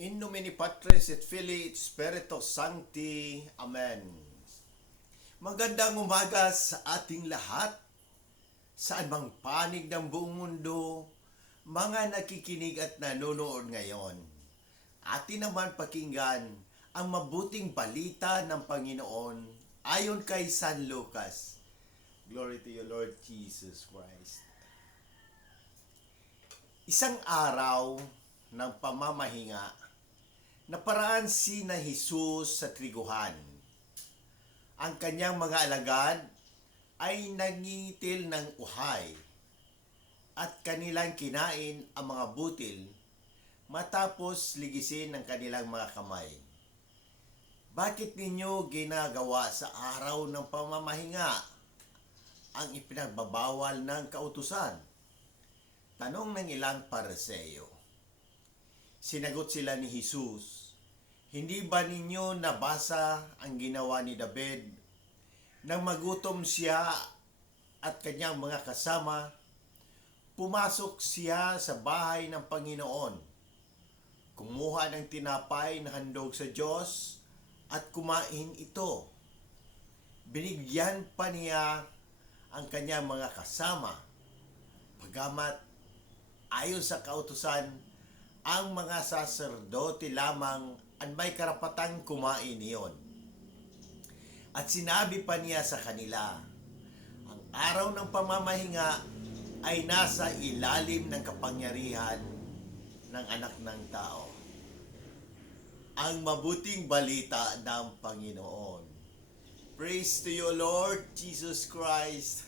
In nomine Patris et Filii et Spiritus Sancti. Amen. Magandang umaga sa ating lahat. Saan mang panig ng buong mundo, mga nakikinig at nanonood ngayon. Atin naman pakinggan ang mabuting balita ng Panginoon ayon kay San Lucas. Glory to you, Lord Jesus Christ. Isang araw ng pamamahinga, naparaan si na Jesus sa triguhan. Ang kanyang mga alagad ay nangingitil ng uhay at kanilang kinain ang mga butil matapos ligisin ng kanilang mga kamay. Bakit ninyo ginagawa sa araw ng pamamahinga ang ipinagbabawal ng kautusan? Tanong ng ilang pareseyo. Sinagot sila ni Jesus, Hindi ba ninyo nabasa ang ginawa ni David nang magutom siya at kanyang mga kasama? Pumasok siya sa bahay ng Panginoon. Kumuha ng tinapay na handog sa Diyos at kumain ito. Binigyan pa niya ang kanyang mga kasama. Pagamat ayon sa kautusan, ang mga saserdote lamang ang may karapatang kumain iyon. At sinabi pa niya sa kanila, ang araw ng pamamahinga ay nasa ilalim ng kapangyarihan ng anak ng tao. Ang mabuting balita ng Panginoon. Praise to you, Lord Jesus Christ.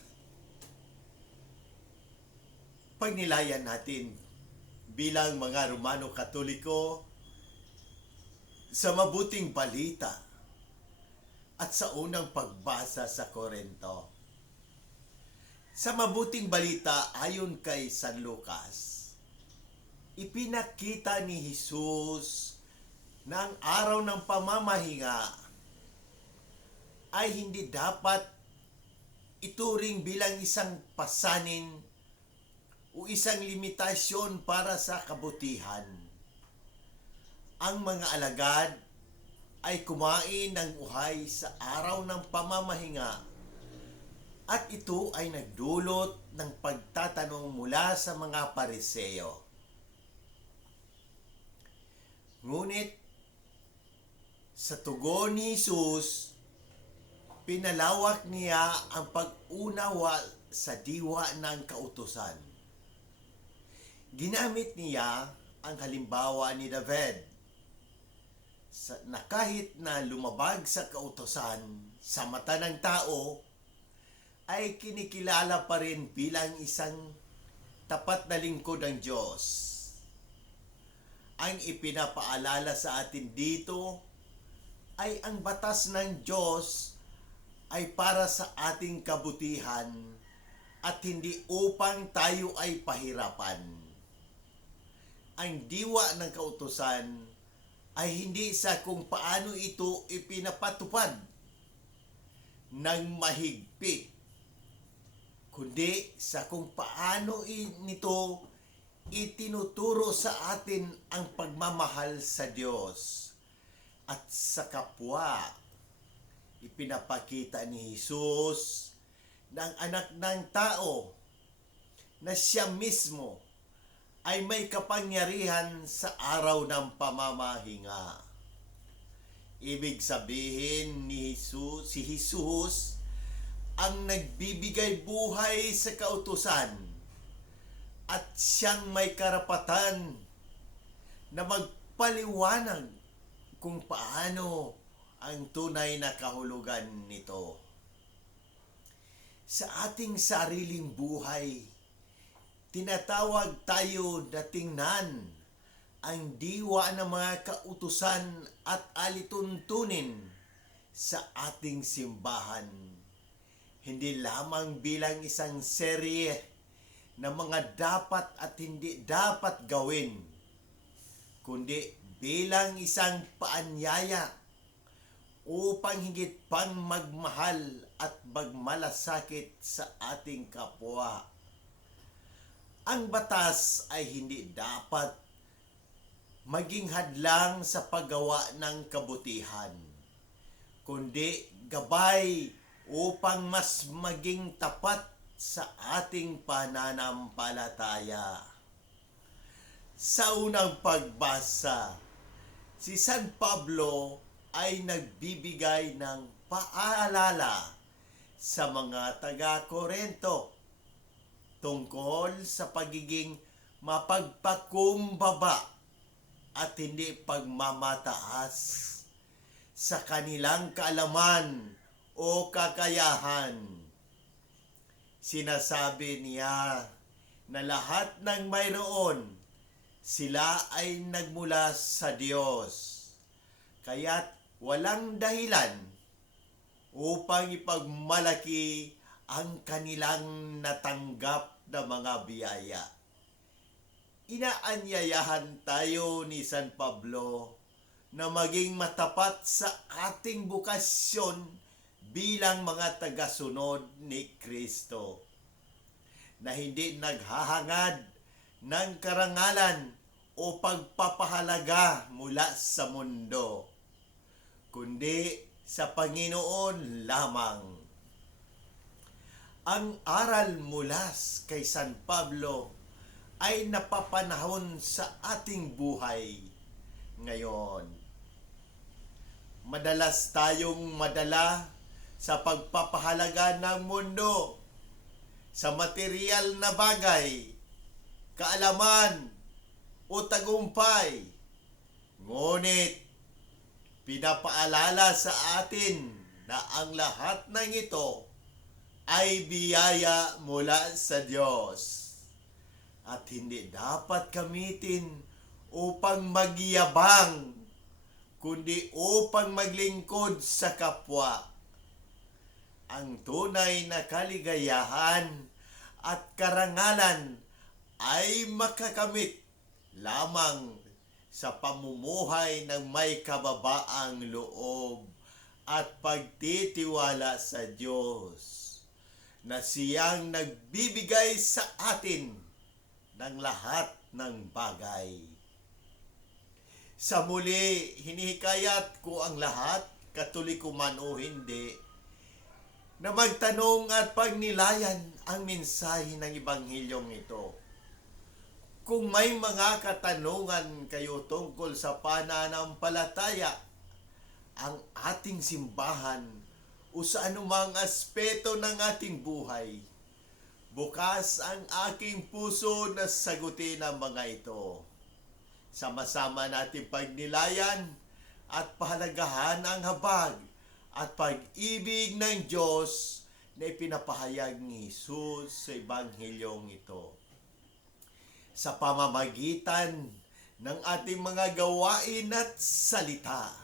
Pagnilayan natin bilang mga Romano Katoliko sa mabuting balita at sa unang pagbasa sa Korento. Sa mabuting balita ayon kay San Lucas, ipinakita ni Jesus na ang araw ng pamamahinga ay hindi dapat ituring bilang isang pasanin o isang limitasyon para sa kabutihan. Ang mga alagad ay kumain ng uhay sa araw ng pamamahinga at ito ay nagdulot ng pagtatanong mula sa mga pariseo. Ngunit sa tugon ni Jesus, pinalawak niya ang pag-unawa sa diwa ng kautusan. Ginamit niya ang halimbawa ni David sa, na kahit na lumabag sa kautosan sa mata ng tao, ay kinikilala pa rin bilang isang tapat na lingkod ng Diyos. Ang ipinapaalala sa atin dito ay ang batas ng Diyos ay para sa ating kabutihan at hindi upang tayo ay pahirapan. Ang diwa ng kautusan ay hindi sa kung paano ito ipinapatupad ng mahigpit, kundi sa kung paano nito itinuturo sa atin ang pagmamahal sa Diyos at sa kapwa. Ipinapakita ni Jesus ng anak ng tao na siya mismo ay may kapangyarihan sa araw ng pamamahinga. Ibig sabihin ni Jesus, si Jesus ang nagbibigay buhay sa kautusan at siyang may karapatan na magpaliwanag kung paano ang tunay na kahulugan nito. Sa ating sariling buhay, tinatawag tayo na tingnan ang diwa ng mga kautusan at alituntunin sa ating simbahan. Hindi lamang bilang isang serye ng mga dapat at hindi dapat gawin, kundi bilang isang paanyaya upang higit pang magmahal at magmalasakit sa ating kapwa. Ang batas ay hindi dapat maging hadlang sa paggawa ng kabutihan, kundi gabay upang mas maging tapat sa ating pananampalataya. Sa unang pagbasa, si San Pablo ay nagbibigay ng paalala sa mga taga-Korento tungkol sa pagiging mapagpakumbaba at hindi pagmamataas sa kanilang kaalaman o kakayahan. Sinasabi niya na lahat ng mayroon, sila ay nagmula sa Diyos. Kaya't walang dahilan upang ipagmalaki ang kanilang natanggap na mga biyaya. Inaanyayahan tayo ni San Pablo na maging matapat sa ating bukasyon bilang mga tagasunod ni Kristo na hindi naghahangad ng karangalan o pagpapahalaga mula sa mundo kundi sa Panginoon lamang. Ang aral mula kay San Pablo ay napapanahon sa ating buhay ngayon. Madalas tayong madala sa pagpapahalaga ng mundo sa material na bagay, kaalaman o tagumpay. Ngunit pinapaalala sa atin na ang lahat ng ito ay biyaya mula sa Diyos at hindi dapat gamitin upang magyabang kundi upang maglingkod sa kapwa. Ang tunay na kaligayahan at karangalan ay makakamit lamang sa pamumuhay ng may kababaang loob at pagtitiwala sa Diyos na siyang nagbibigay sa atin ng lahat ng bagay. Sa muli, hinihikayat ko ang lahat, katoliko man o hindi, na magtanong at pagnilayan ang mensahe ng Ebanghilyong ito. Kung may mga katanungan kayo tungkol sa pananampalataya, ang ating simbahan o sa anumang aspeto ng ating buhay, bukas ang aking puso na sagutin ang mga ito. Sama-sama natin pagnilayan at pahalagahan ang habag at pag-ibig ng Diyos na ipinapahayag ni Jesus sa Ebanghilyong ito. Sa pamamagitan ng ating mga gawain at salita,